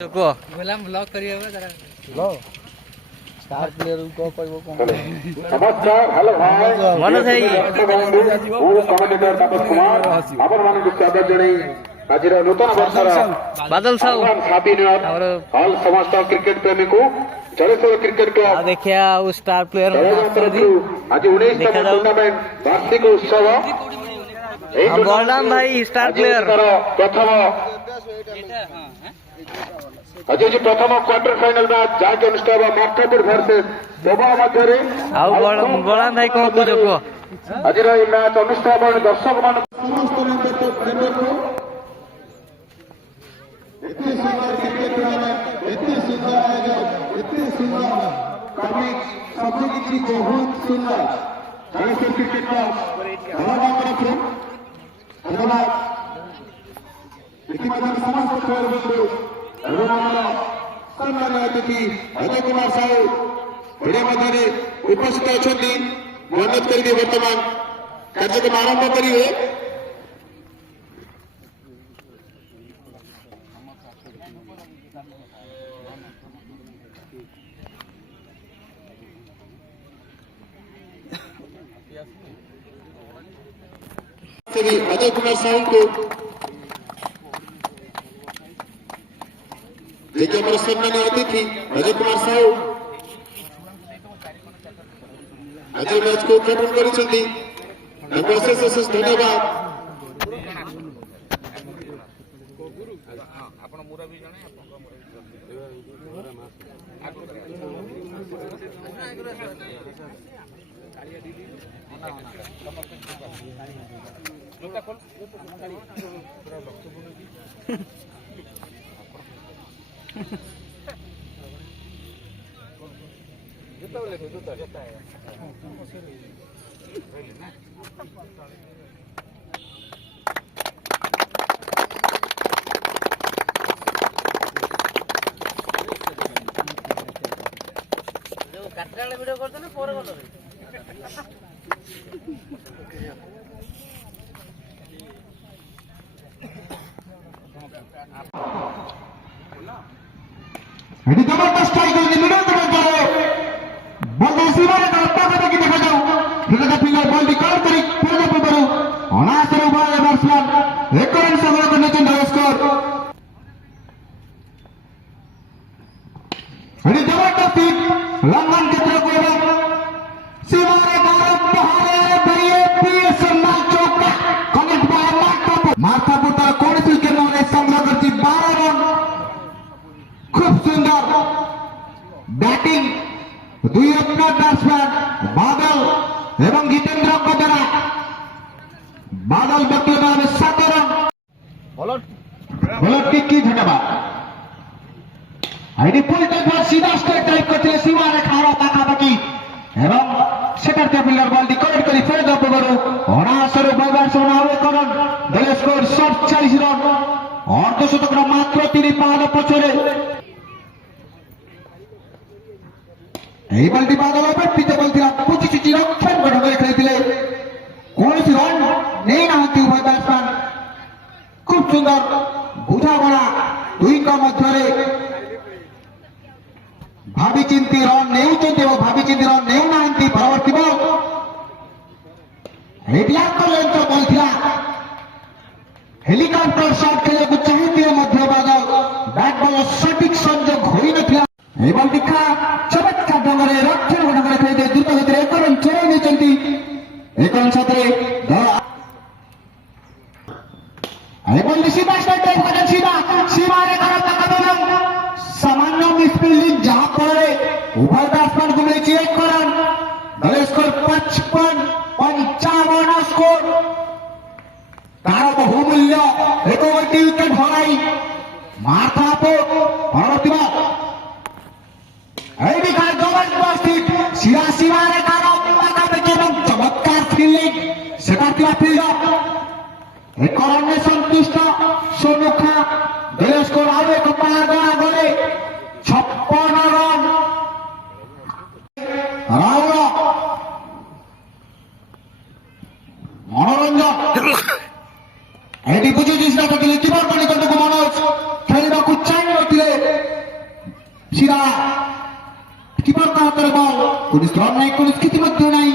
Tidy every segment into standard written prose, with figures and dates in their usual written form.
Blog करिए star player को कहबो कोन नमस्कार हेलो भाई मनोज भाई कमेंटेटर तापस कुमार आपण मान स्वागत जणै आजिर नूतन वर्षर बादल साहब हैप्पी न्यू ईयर ऑल समस्त क्रिकेट प्रेमी को जलेश्वर क्रिकेट क्लब देखिया वो स्टार प्लेयर आज 19तम टूर्नामेंट वार्षिक उत्सव बलराम भाई स्टार प्लेयर प्रथम आज प्रथम क्वार्टर फाइनल मैच जाके अनुष्ठित मार्टापुर वर्सेस बोबा मध्य बलराम भाई कौन पूछ आज मैच अनुष्ठित दर्शक मान सम्मानित अतिथि अजय कुमार साहू भिडियो मध्य उपस्थित अच्छा मेहनत करेंगे वर्तमान कार्यक्रम आरंभ करेंगे अजय कुमार साहू को देखिए हमारे सम्मानित अतिथि अजय कुमार साहू आज मैच को उद्घाटन कर अशेष धन्यवाद वीडियो करते ना पर जबरदस्त स्ट्राइक देखा जाऊ बॉल रिकॉर्ड करी पूर्वपूर्व अनासर उभा बैट्समैन एक रन संग्रह करने स्कोर जबरदस्त लंदन चित्र को मार्तापुर तार कौन सी विकेट संग्रह करती 12 रन खूब सुंदर बैटिंग दुई अपना बैट्समैन बादल एवं जितेंद्र को द्वारा बादल व्यक्तिगत 7 रन बॉलर की धन्यवाद आईडी फुल टाइम सीधा स्ट्राइक ड्राइव करते सीमा रेखार पाखापाखि एवं सेटर फील्डर बॉल कनेक्ट कर फेर ओवर अनासर बैट्समैन आउ एक रन दल स्कोर 47 रन अर्धशतक मात्र 3 पाद पछरे बल्टी बादल पिते बल पुची चुची रक्षण ढंग खेलते कौन रन नहीं ना उभय बैट्समैन खूब सुंदर बुझापड़ा दुई मध्य भावी चिंती रन नहीं भावी चिंती रन नहीं ना परवर्ती बल बल हेलिकॉप्टर शॉट खेल चाहते मध्य बादल बैट बॉल सटीक संजोग हो ना बल दिखा चमत्कार ढंग से रक्षण ढंग से खेलते द्रुत गति एक रन चोरी नहीं एक रन साथे सीमा सामान्य मिसफील्डिंग जहां पर उभय बैट्समैन को मिली 1 रन दल स्कोर 55 स्कोर तार बहुमूल्य एक विकेट हराई मार्तापुर परवर्ती चमत्कार फील्डिंग फील्डर एक रन संतुष्ट सोनुखा दल स्कोर आउ एक गले 56 रन राउल मनोरंजन बुझे कीपर को मनोज खेल चाहिए শিরা কিপার হাতের বল কোন স্ট্রং নাই কোন স্থিতি মধ্যে নাই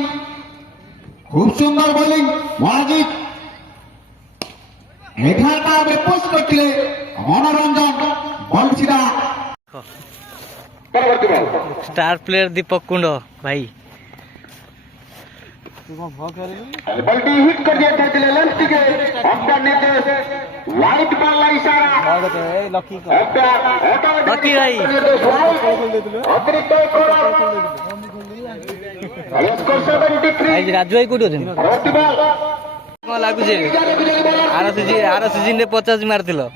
খুব সুন্দর বোলিং ওয়াজিদ এখানটা পোস্ট করছিলে মনোরঞ্জন বল শিরা পরবর্তী বল স্টার প্লেয়ার दीपक कुंड भाई बल्टी हिट कर दिया था लेंस के अंपायर निर्देश वाइट बॉल का इशारा लकी भाई अतिरिक्त एक रन स्कोर 73 आज राजू भाई कोठी अछन परवर्ती बॉल कोन लागु जे आर सीजन रे 50 मारथिलो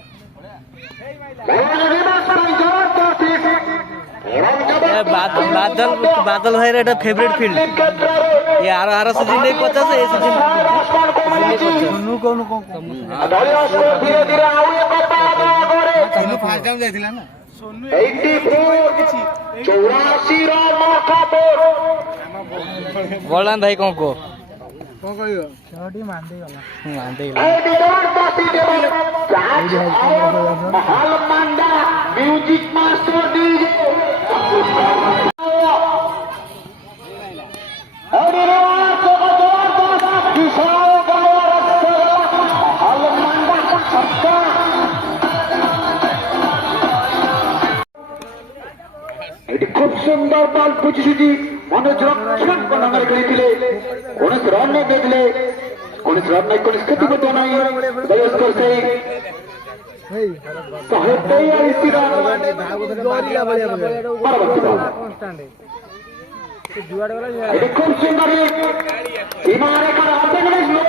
बादल बादल भाई रे फेवरेट फील्ड ये आर सीजन रे 50 ए सीजन नु कोन धीरे धीरे आउ एक फास्ट टाइम जाइथिला ना 84 रन मौकापुर बलराम भाई कोन को म्यूजिक मास्टर डीजे খুব সুন্দর বল বুঝিছি मनोज रक्षण करने के लिए उन्हें रन नहीं देखले उन्हें रन नहीं कोई स्थिति में तो नहीं बस कर से साहित्य या इसी रन परवर्ती बॉल ये खूब सुंदर इमारे का हाथे में लो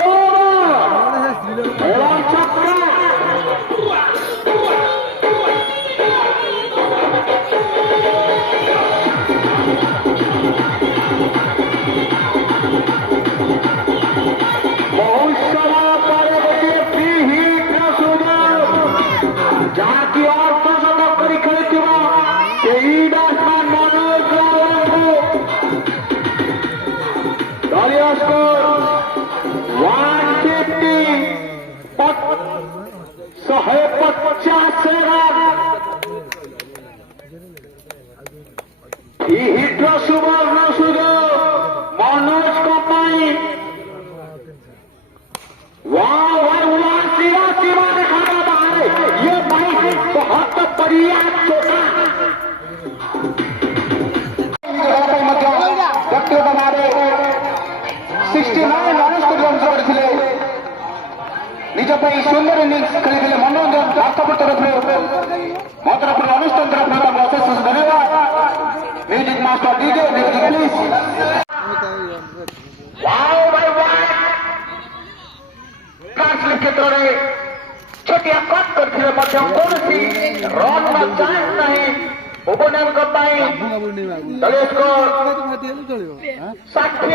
एलान छक्का मनोज को पाई ये भाई बहुत बढ़िया चोटा व्यक्तिगत भावे 69 रन କରିଥିଲେ ନିଜ ପାଇଁ ସୁନ୍ଦର ଇନିଂସ ଖେଳିଥିଲେ ମନୋରଞ୍ଜନ ରାଷ୍ଟ୍ରପତି ତରଫରୁ ମୋ ତରଫରୁ ଅନୁଷ୍ଠାନ ତରଫରୁ ଅଶେଷ ଧନ୍ୟବାଦ music master DJ music please wow भाई वाओ ट्रांसलेट क्षेत्र में छोटिया कट करथिले मध्य कोनसी रन में चांस नहीं ओपनर को पाई दलेश को 60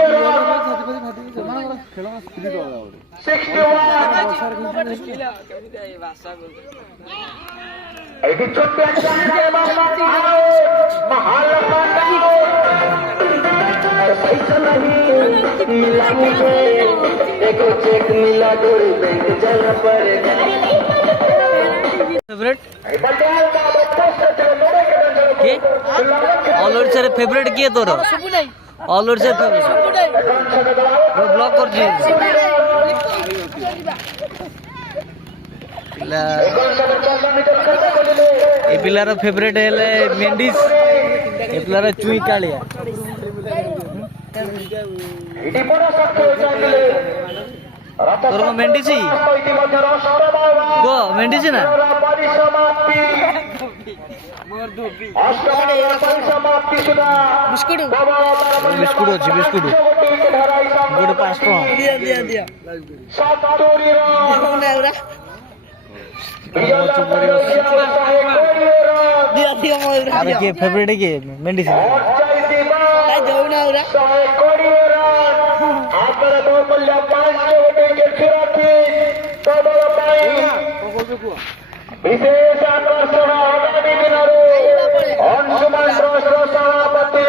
रन 61 एटी छोटिया चांस के बाद महाल पैसा नहीं मिला मुझे एक चेक मिला जोड़ी बैंक जाना पड़ेगा फेवरेट के ऑल ओवर से फेवरेट किए तोर ऑल ओवर से फेवरेट ब्लॉक कर जी ए पिलार फेवरेट हेले मेंडिस ए पिलार चुई कालिया तोर को मेंडिसी गो मेंडिसी ना बिस्कुट बिस्कुट अच्छी बिस्कुट गोटे 5 अरे के फेवरेट के मेंडिसी विशेष आकर्षण आगामी दिनों अंशुमान ट्रस्ट सभापति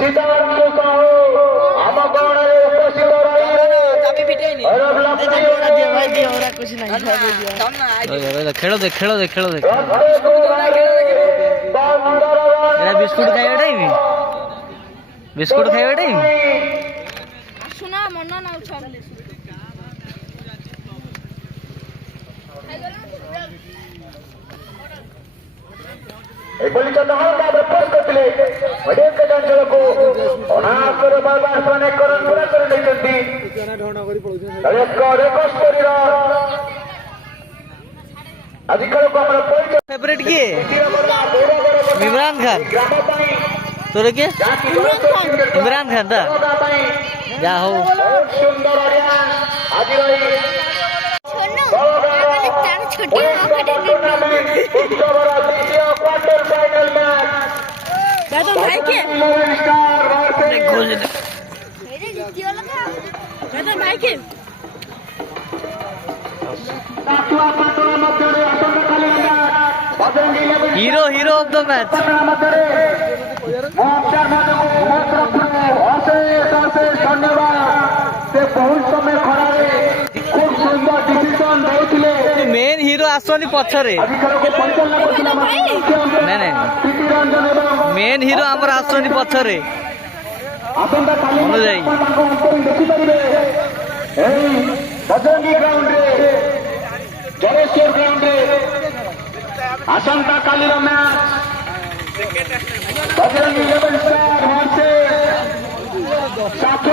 सिद्धांशु साहू आम गण उपस्थित खेल दे खेल दे खेल दे ବିସ୍କୁଟ ଖାଇବା ଟାଇମ୍ ବିସ୍କୁଟ ଖାଇବା ଟାଇମ୍ ଶୁଣା ମନ ନାଉ ଛାଡ଼ିଲେ ଏଭଳି ଚନ୍ଦ୍ରଭାଗ ଭାବରେ ପୋଷ୍ଟ କରିଥିଲେ ମେଡିକେଟ ଅଞ୍ଚଳକୁ ଅନାଥର ବାବାମାନେ କରଣ ପୁରା କରି ନେଇଛନ୍ତି ଆଜି ଖେଳକୁ ଆମର ପରିଚୟ ଫେଭରେଟ୍ କିଏ ଇମରାନ ଖାନ ଗ୍ରାମ ପାଇଁ তোর কে ଯାହାକି ইমরান খান তা ପାଇଁ যা হো ବହୁତ ସୁନ୍ଦର ଅଡିଆନ୍ସ ଆଜିର ଏହି ଟୁର୍ଣ୍ଣାମେଣ୍ଟ ଉତ୍ସବର ଦ୍ୱିତୀୟ କ୍ୱାର୍ଟର ଫାଇନାଲ ମ୍ୟାଚ୍ ଭାଇ କିଏ ଇଲେଭେନ୍ ଷ୍ଟାର ଭର୍ସେସ୍ ଭାଇ କିଏ ତାକୁଆ ପାଟଣା ମଧ୍ୟରେ ଆସନ୍ତାକାଲି Bajrangi eleven hero hero of the match Patna ମଧ୍ୟରେ ମୁଁ ଅମ୍ପାୟାରମାନଙ୍କୁ ମୋ ତରଫରୁ ଅଶେଷ ଧନ୍ୟବାଦ ସେ ବହୁତ ସମୟ ଖରାରେ ଖୁବ୍ ସୁନ୍ଦର ଡିସିସନ ଦେଉଥିଲେ মেন হিরো আসছনি পছরে ଆଜି ଖେଳକୁ ପରିଚାଳନା କରୁଥିଲା ନାଇଁ ନାଇଁ ପ୍ରୀତି ରଞ୍ଜନ ଏବଂ মেন ହିରୋ ଆମର ଆସୁଛନ୍ତି ପଛରେ ଆସନ୍ତାକାଲି ମନୋଜ ଭାଇ। ଆପଣ ତାଙ୍କ ଅଙ୍କରିଂ ଦେଖିପାରିବେ ଏହି ବଜରଙ୍ଗୀ ଗ୍ରାଉଣ୍ଡରେ ଜଳେଶ୍ୱର ଗ୍ରାଉଣ୍ଡରେ ଆସନ୍ତାକାଲିର ମ୍ୟାଚ୍ ବଜରଙ୍ଗୀ 11 ଷ୍ଟାର ଭର୍ସେସ୍ ସାକ୍ଷୀ